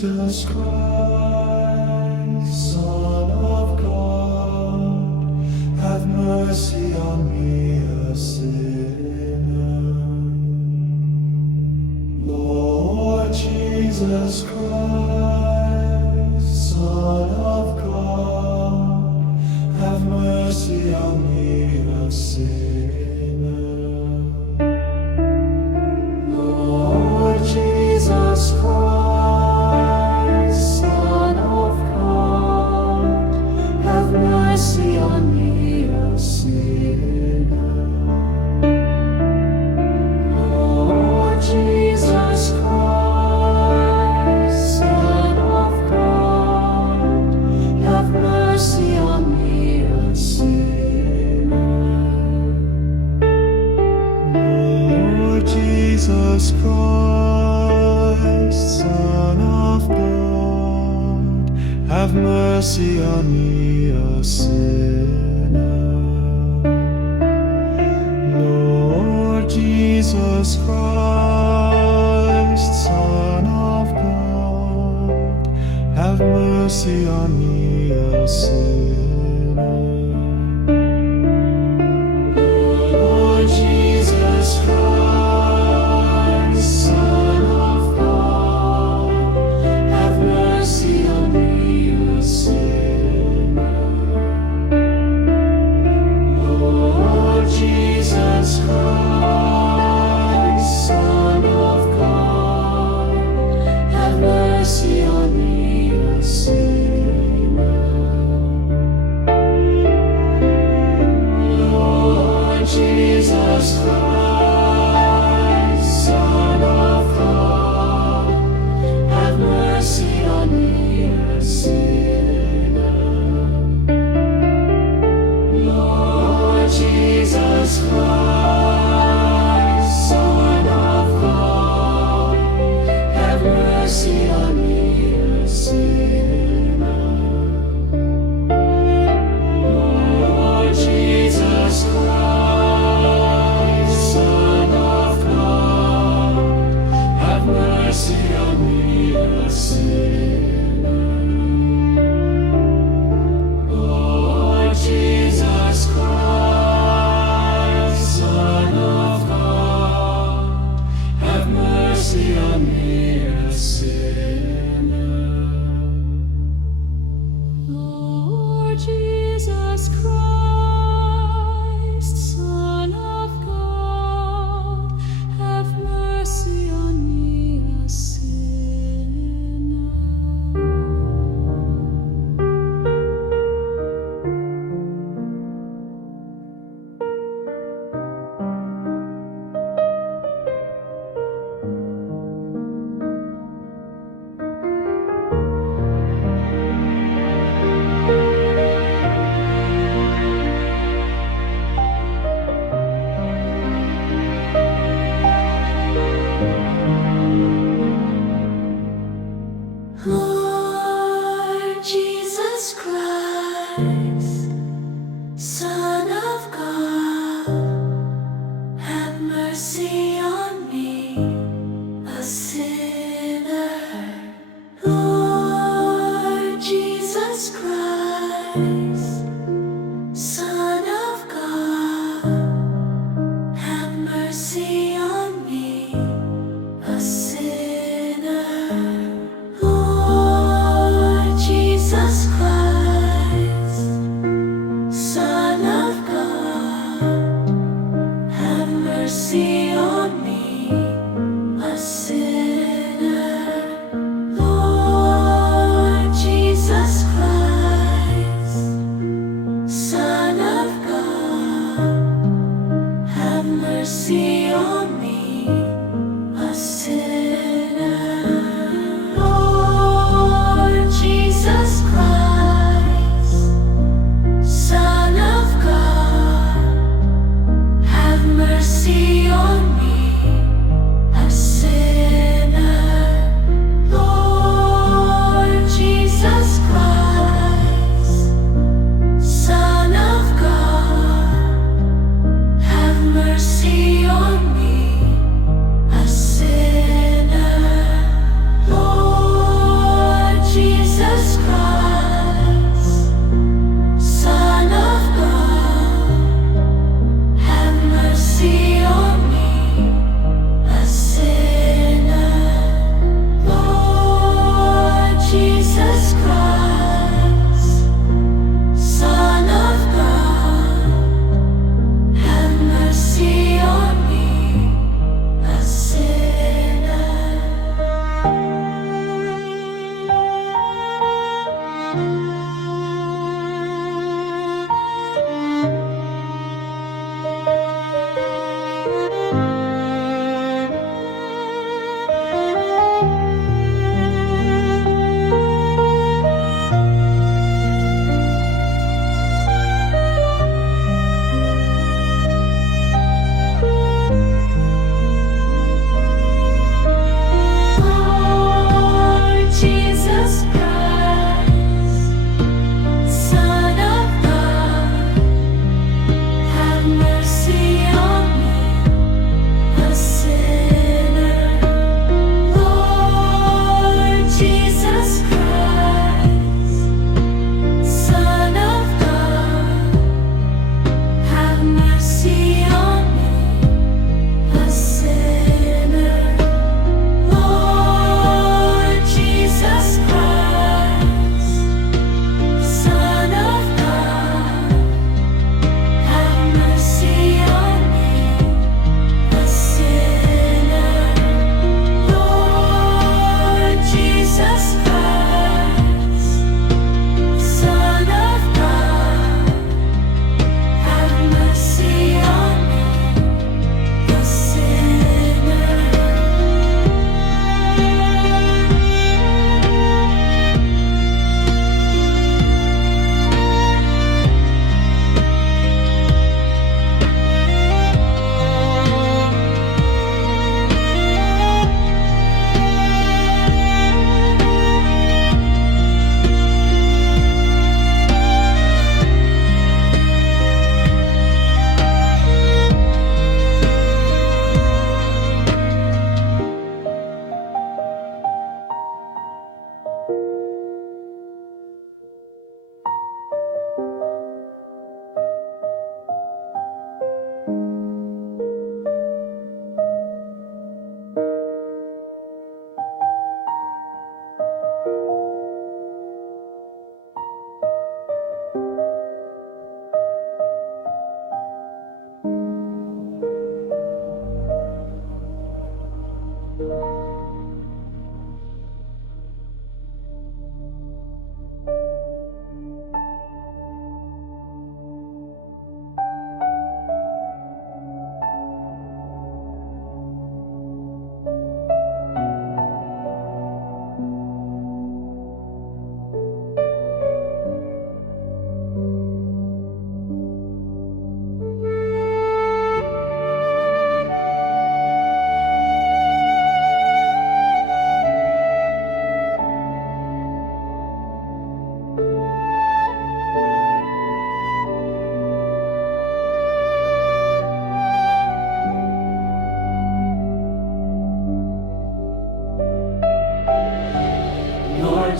Jesus Christ, Son of God, have mercy on me, a sinner. Lord Jesus Christ, Son of God, have mercy on me, a sinner. Lord Jesus Christ, Son of God, have mercy on me, a sinner. Lord Jesus Christ, Son of God, have mercy on me, a sinner. Lord Jesus Christ, Son of God, have mercy on me, a sinner. Lord Jesus Christ, Son of God, have mercy on me, a sinner. Lord Jesus Christ, Son of God, have mercy on me, a sinner. Lord Jesus Christ, Son of God, have mercy on me, a sinner. Lord Jesus Christ, Son of God, have mercy on me, a sinner. Lord Jesus Christ, Son of God, have mercy on me, a sinner. Lord Jesus Christ, Son of God, have mercy on me, a sinner. Lord Jesus Christ, Son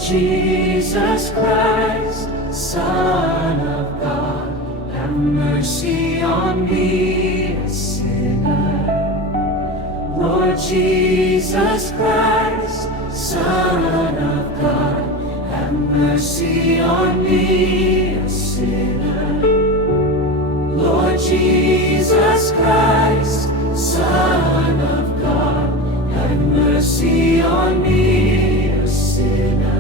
Jesus Christ, Son of God, have mercy on me, a sinner. Lord Jesus Christ, Son of God, have mercy on me, a sinner. Lord Jesus Christ, Son of God, have mercy on me, a sinner.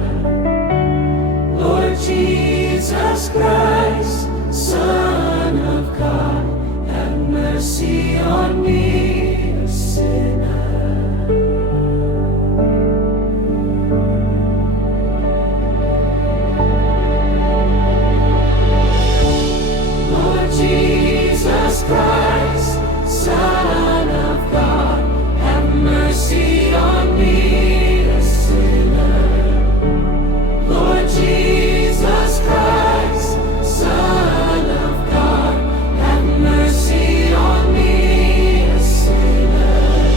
Lord Jesus Christ, Son of God, have mercy on me, a sinner. Lord Jesus Christ, Son of God, have mercy on me, a sinner. Lord Jesus Christ, Son of God, have mercy on me, a sinner.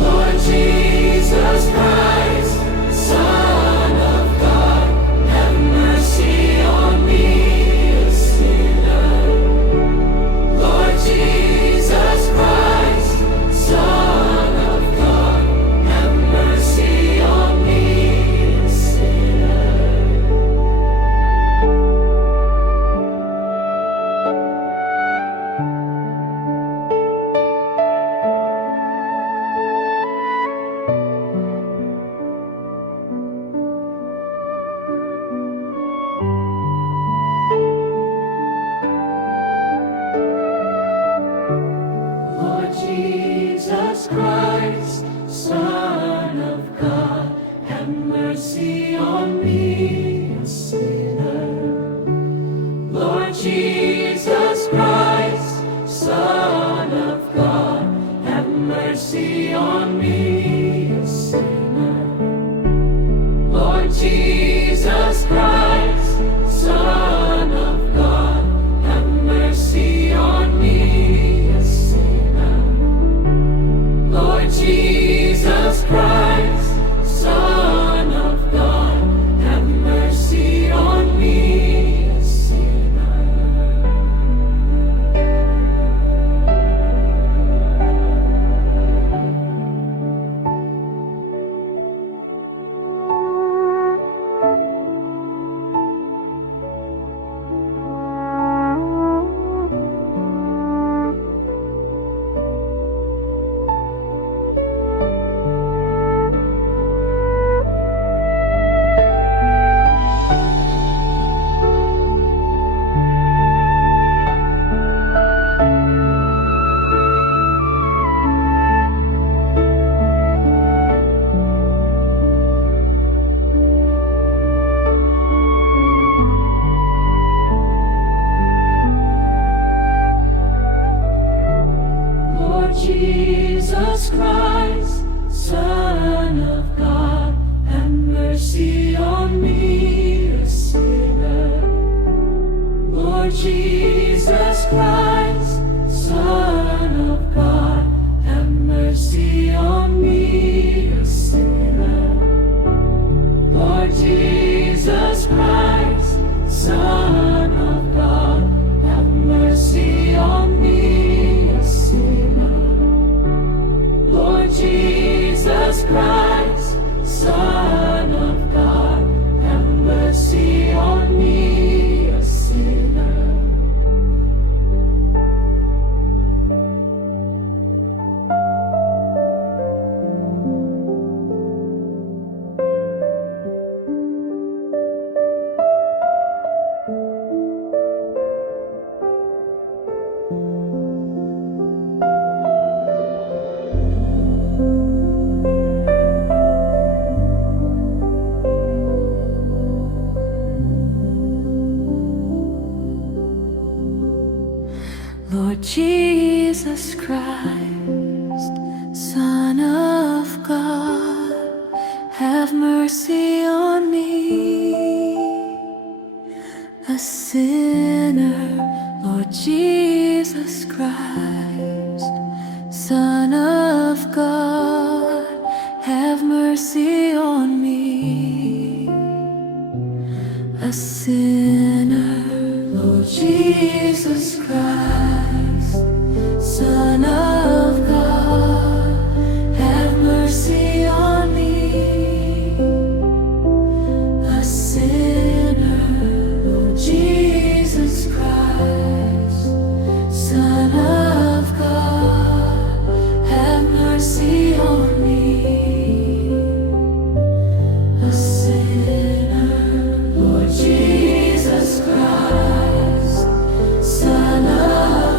Lord Jesus Christ, Son of God, have mercy on me, a sinner. Lord Jesus Christ, Son of God, have mercy on me, a sinner. Lord Jesus Christ, Son of God, have mercy on me, a sinner. Lord Jesus Christ, Son of God, have mercy on me, a sinner. Lord Jesus Christ, Son of God, have mercy on me, a sinner. Lord Jesus Christ, Son of God, have mercy on me, a sinner. Lord Jesus Christ, Son of God, have mercy on me, a sinner. Lord Jesus Christ, Son of God, have mercy on me, a sinner. Lord Jesus Christ, Son of God, have mercy on me, a sinner. Lord Jesus Christ, Son of God, have mercy on me, a sinner. Lord Jesus Christ, Son of God, have mercy on me, a sinner. Lord Jesus Christ, Son of God, have mercy on me, Jesus Christ, Son of God, have mercy on me, a sinner. Lord Jesus Christ, Son of God, have mercy on me, a sinner. Lord Jesus Christ, Son of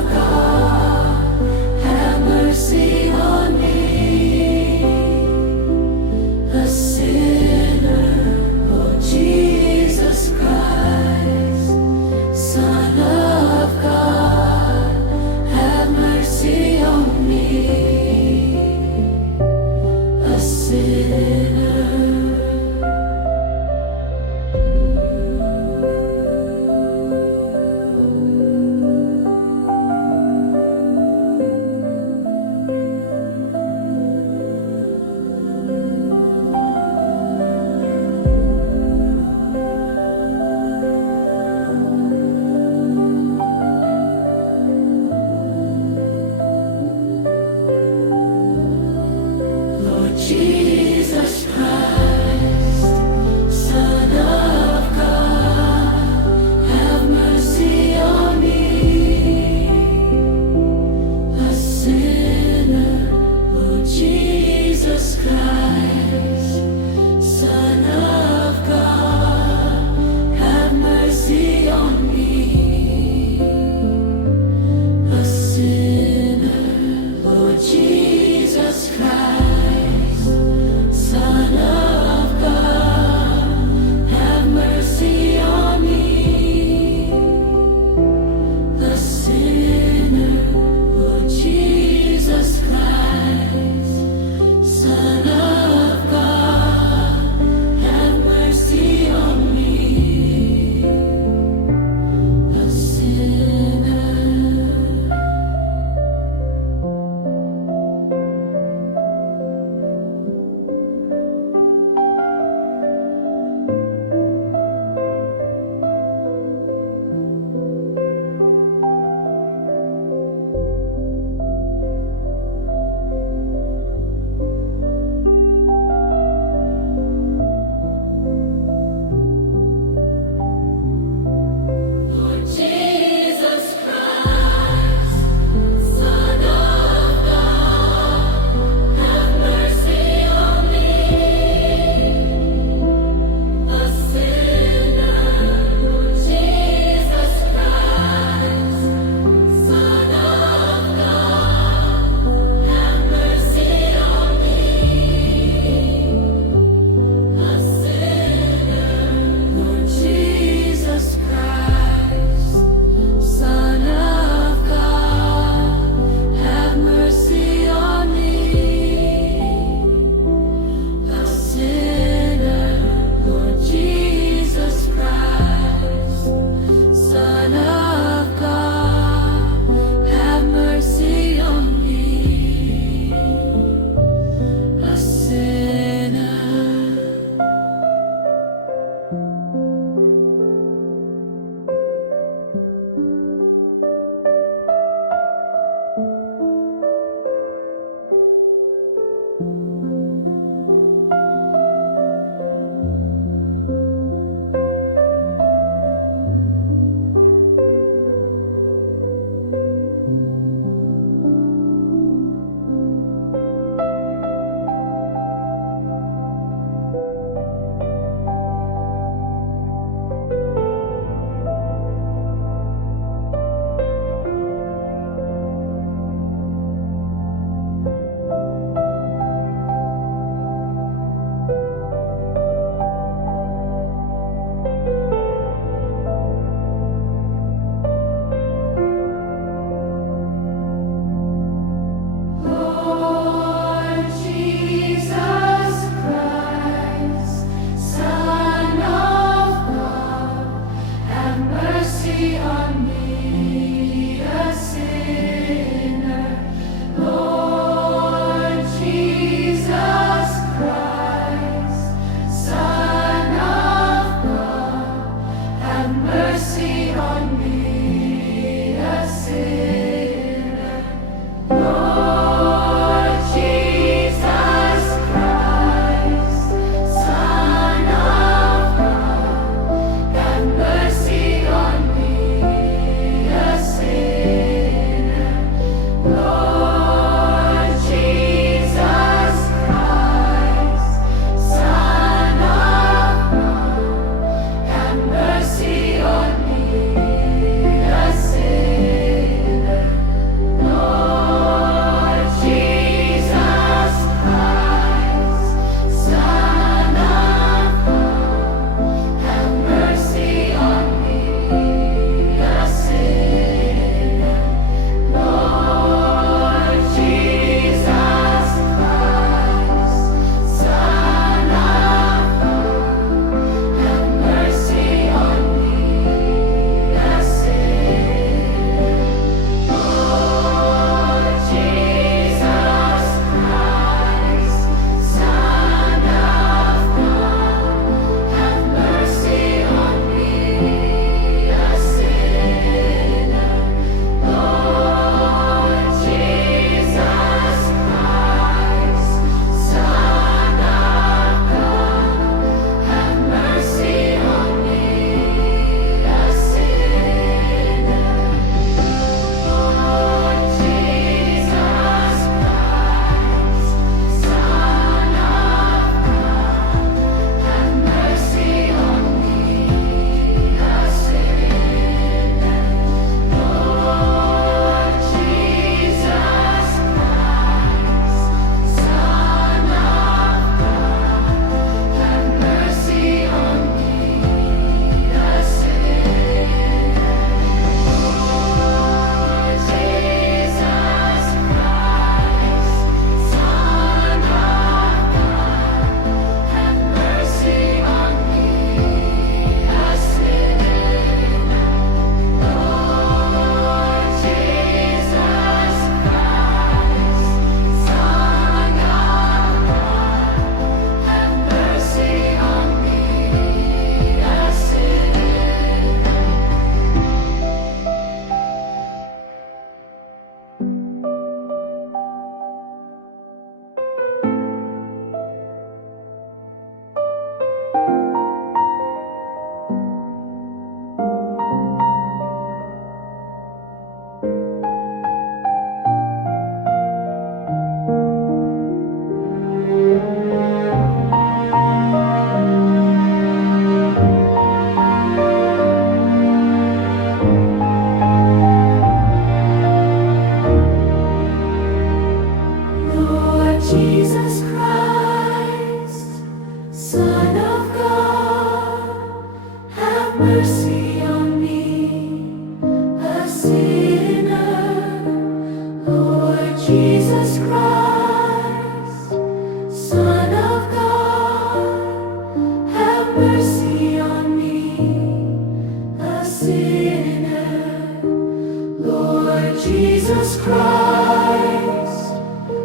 Jesus Christ,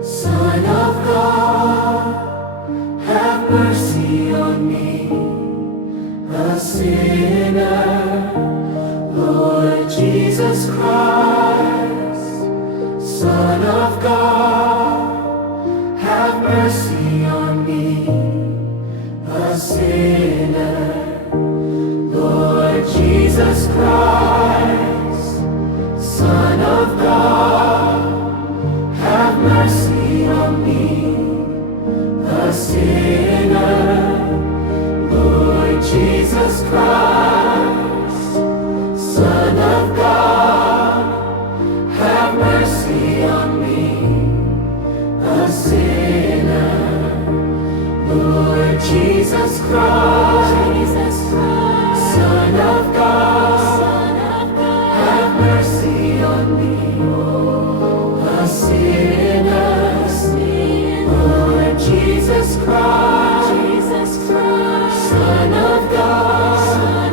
Son of God, have mercy on me, a sinner. Lord Jesus Christ, Son of God, have mercy on me, a sinner. Lord Jesus Christ, Son of God, have mercy on me, a sinner. Lord Jesus Christ, Son of God, have mercy on me, a sinner. Lord Jesus Christ, Son of God, have mercy on me, a sinner. Lord Jesus Christ, Son of God,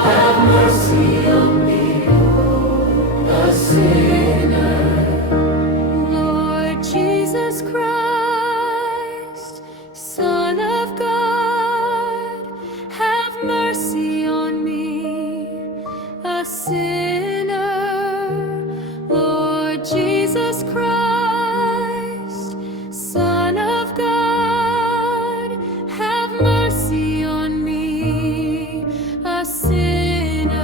have mercy on me, a sinner. Lord Jesus Christ, Son of God, have mercy on me, a sinner. Lord Jesus Christ, Son of God, have mercy on me, a sinner.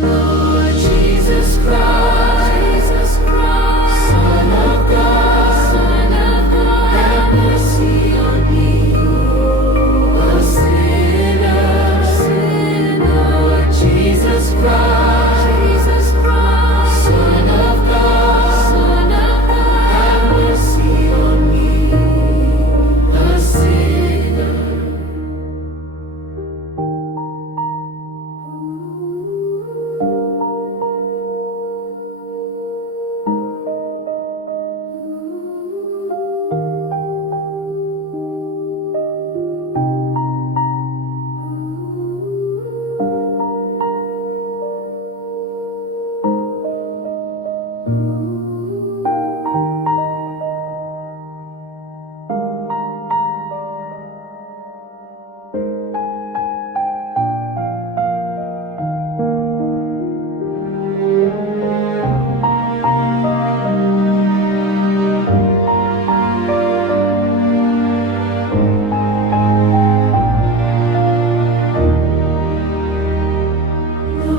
Lord Jesus Christ, Son of God, have mercy on me, a sinner. Lord Jesus Christ, Son of God, have mercy on me, a sinner.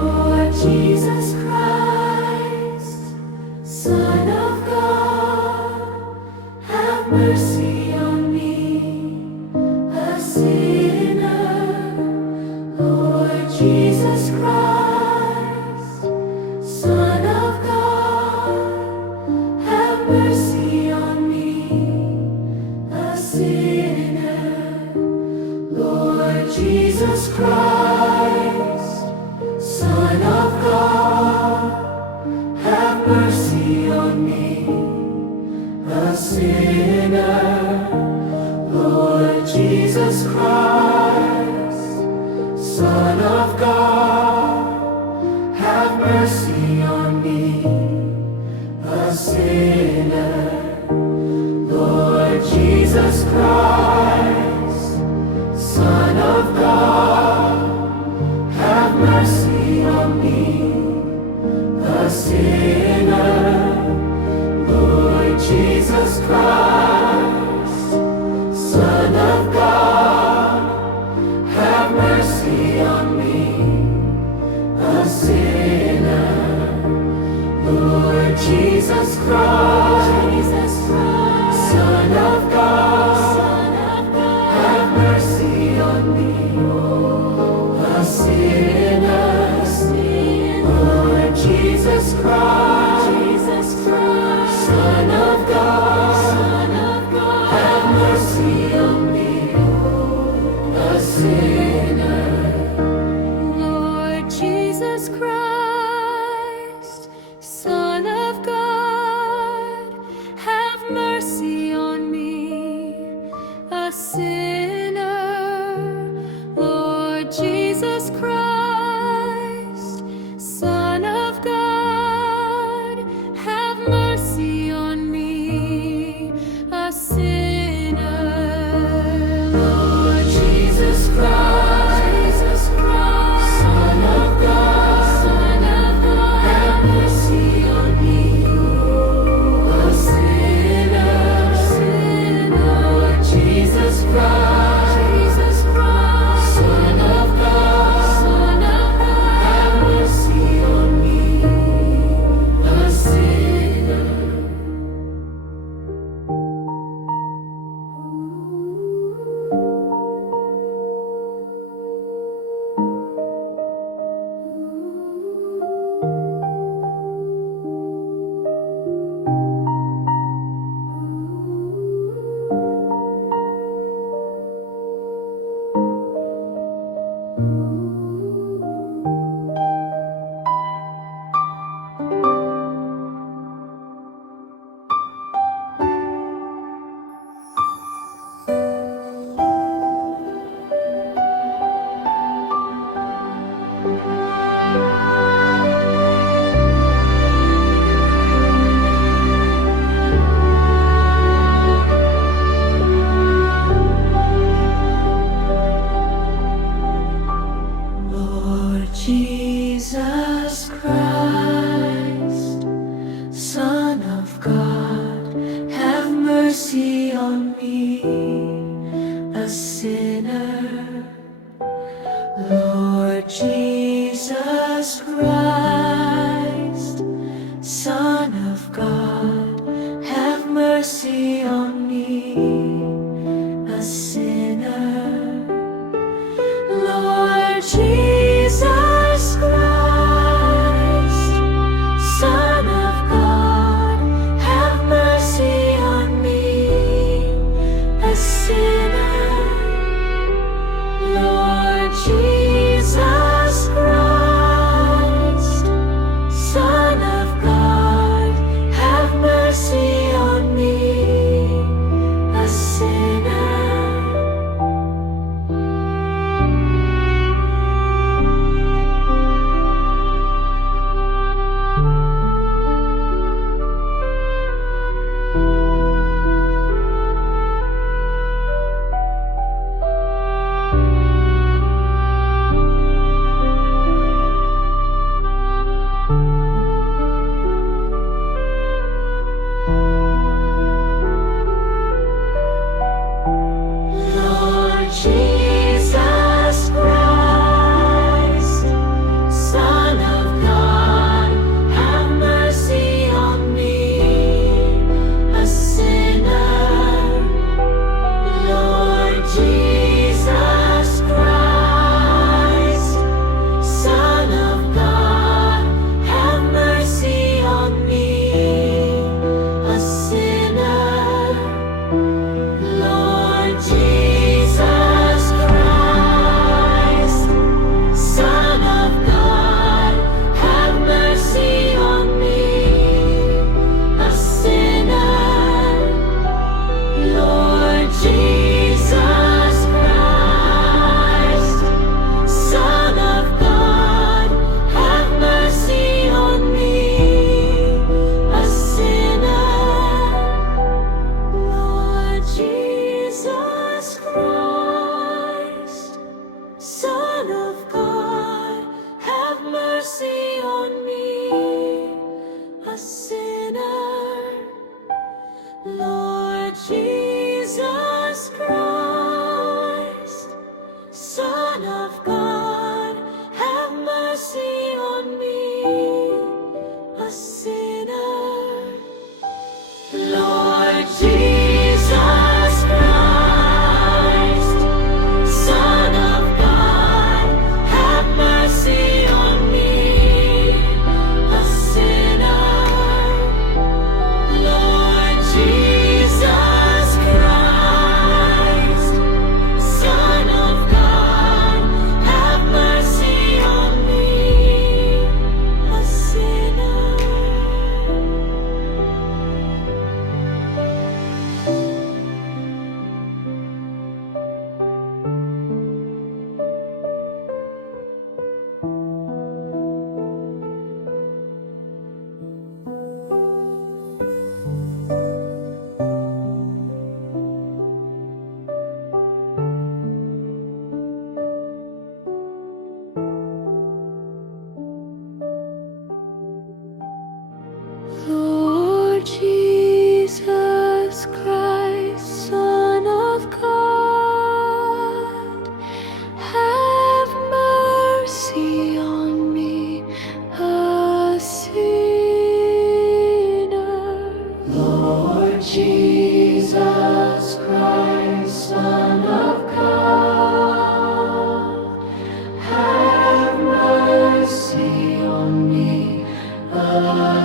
Lord Jesus Christ, Son of God, have mercy on me, a sinner. Lord Jesus Christ, Son of God, have mercy on me, a sinner. Lord Jesus Christ, Son of God, have mercy on me, a sinner. Lord Jesus Christ, Son of God, have mercy on me, a sinner. Lord Jesus Christ, Son of God, have mercy on me, a sinner. Lord Jesus Christ, Son of God, have mercy on me, a sinner. Lord Jesus Christ, Son of God, have mercy on me, a sinner. Lord Jesus Christ, Son of God, have mercy on me, a sinner. Lord Jesus Christ, Son of God, have mercy on me, a sinner. Lord Jesus Christ, Son of God,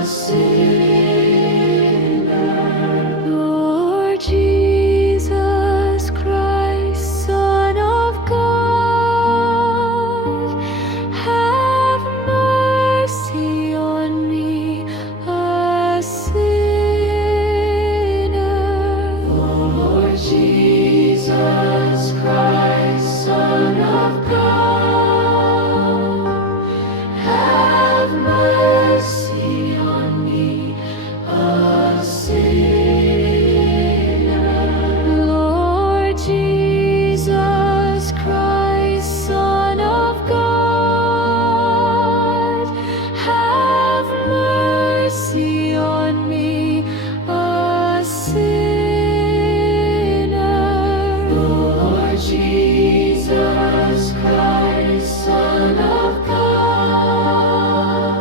sinner. Lord Jesus Christ, Son of God, have mercy on me, a sinner. Lord Jesus Christ, Son of God, have mercy on me, a sinner. Lord Jesus Christ, Son of God, have mercy on me, a sinner. Lord Jesus Christ, Son of God,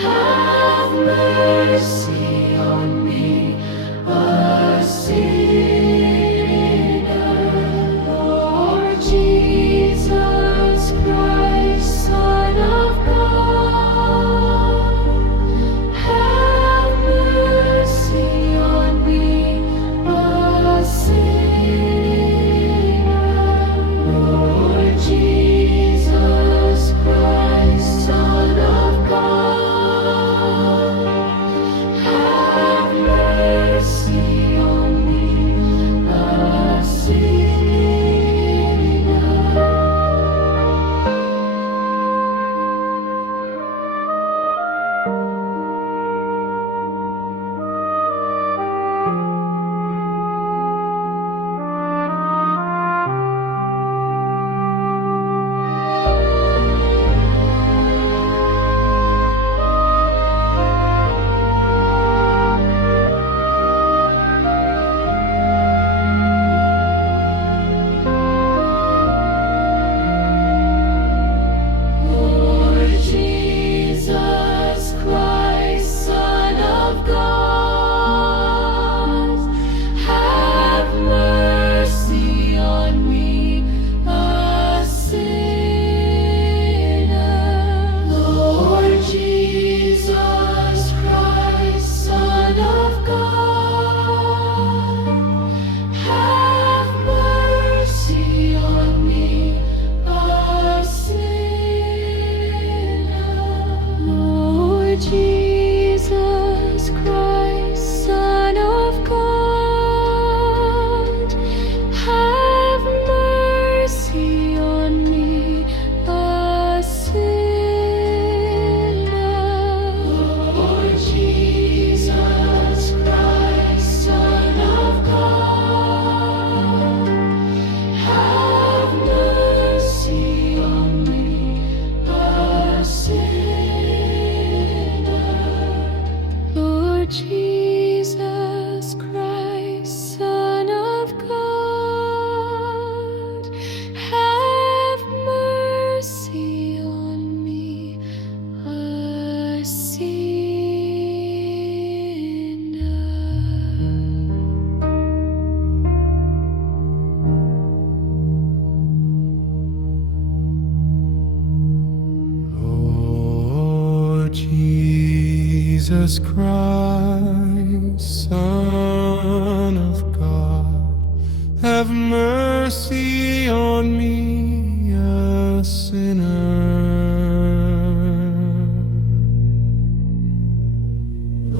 have mercy on me, a sinner. Lord Jesus Christ, Son of God, have mercy on me, a sinner. Lord Jesus Christ, Son of God, have mercy on me, a sinner. Lord Jesus Christ, Son of God, have mercy on me, a sinner. Lord Jesus Christ, Son of God, have mercy on me, a sinner. Lord Jesus Christ, Son of God, have mercy on me, a sinner. Lord Jesus Christ, Son of God, have mercy on me, a sinner. Lord Jesus Christ, Son of God, have mercy on me, a sinner. Lord Jesus Christ, Son of God, have mercy on me, a sinner.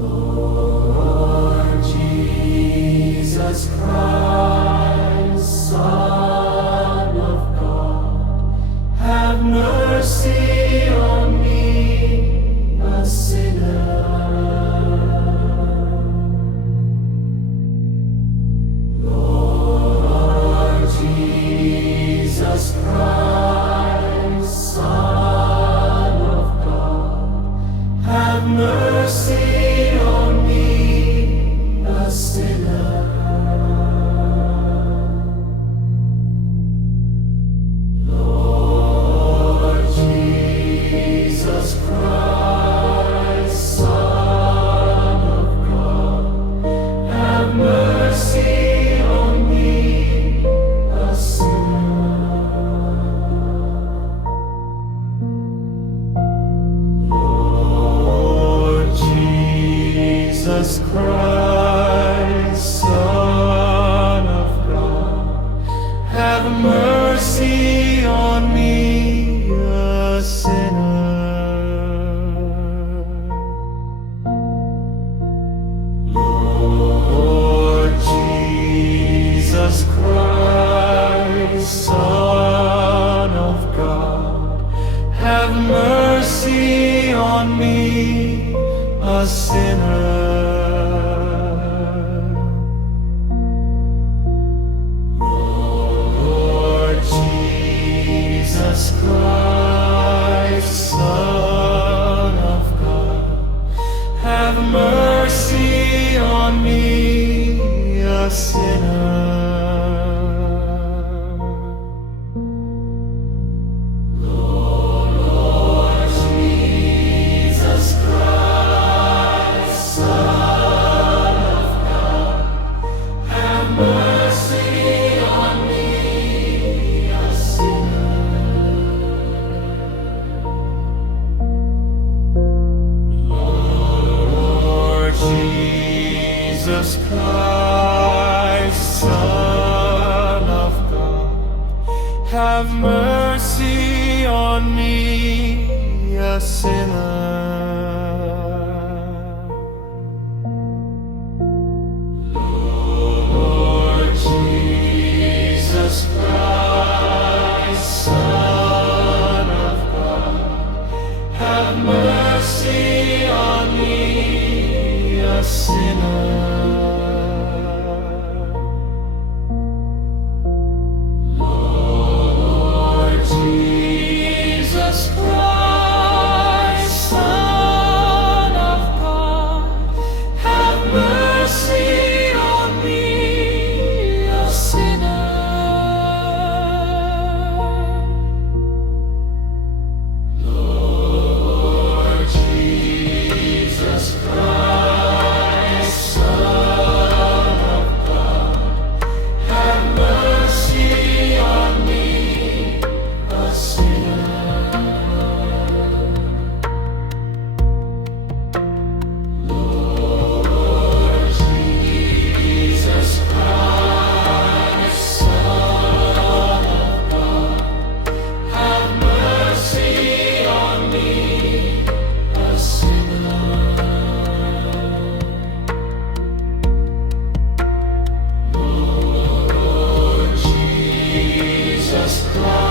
Lord Jesus Christ, Son of God, have mercy on me, a sinner. Lord Jesus Christ, Son of God, have mercy on me, a sinner. Lord Jesus Christ, Son of God, have mercy on me, a sinner. Lord Jesus Jesus Christ, Son of God, have mercy on me, a sinner. Lord Jesus Christ, Son of God, have mercy on me, a sinner. Lord Jesus Christ, Son of God, have mercy on me, a sinner. Lord Jesus Christ, Son of God, have mercy on me, a sinner. Lord Jesus Christ, Son of God, have mercy on me, a sinner. Lord Jesus Christ, Son of God, have mercy on me, a sinner. Lord Jesus Christ, Son of God, have mercy on me, a sinner. Lord Jesus Christ, Son of God, have mercy on me, a sinner. Lord Jesus Christ, Son of God, have mercy on me, a sinner. Lord Jesus Christ,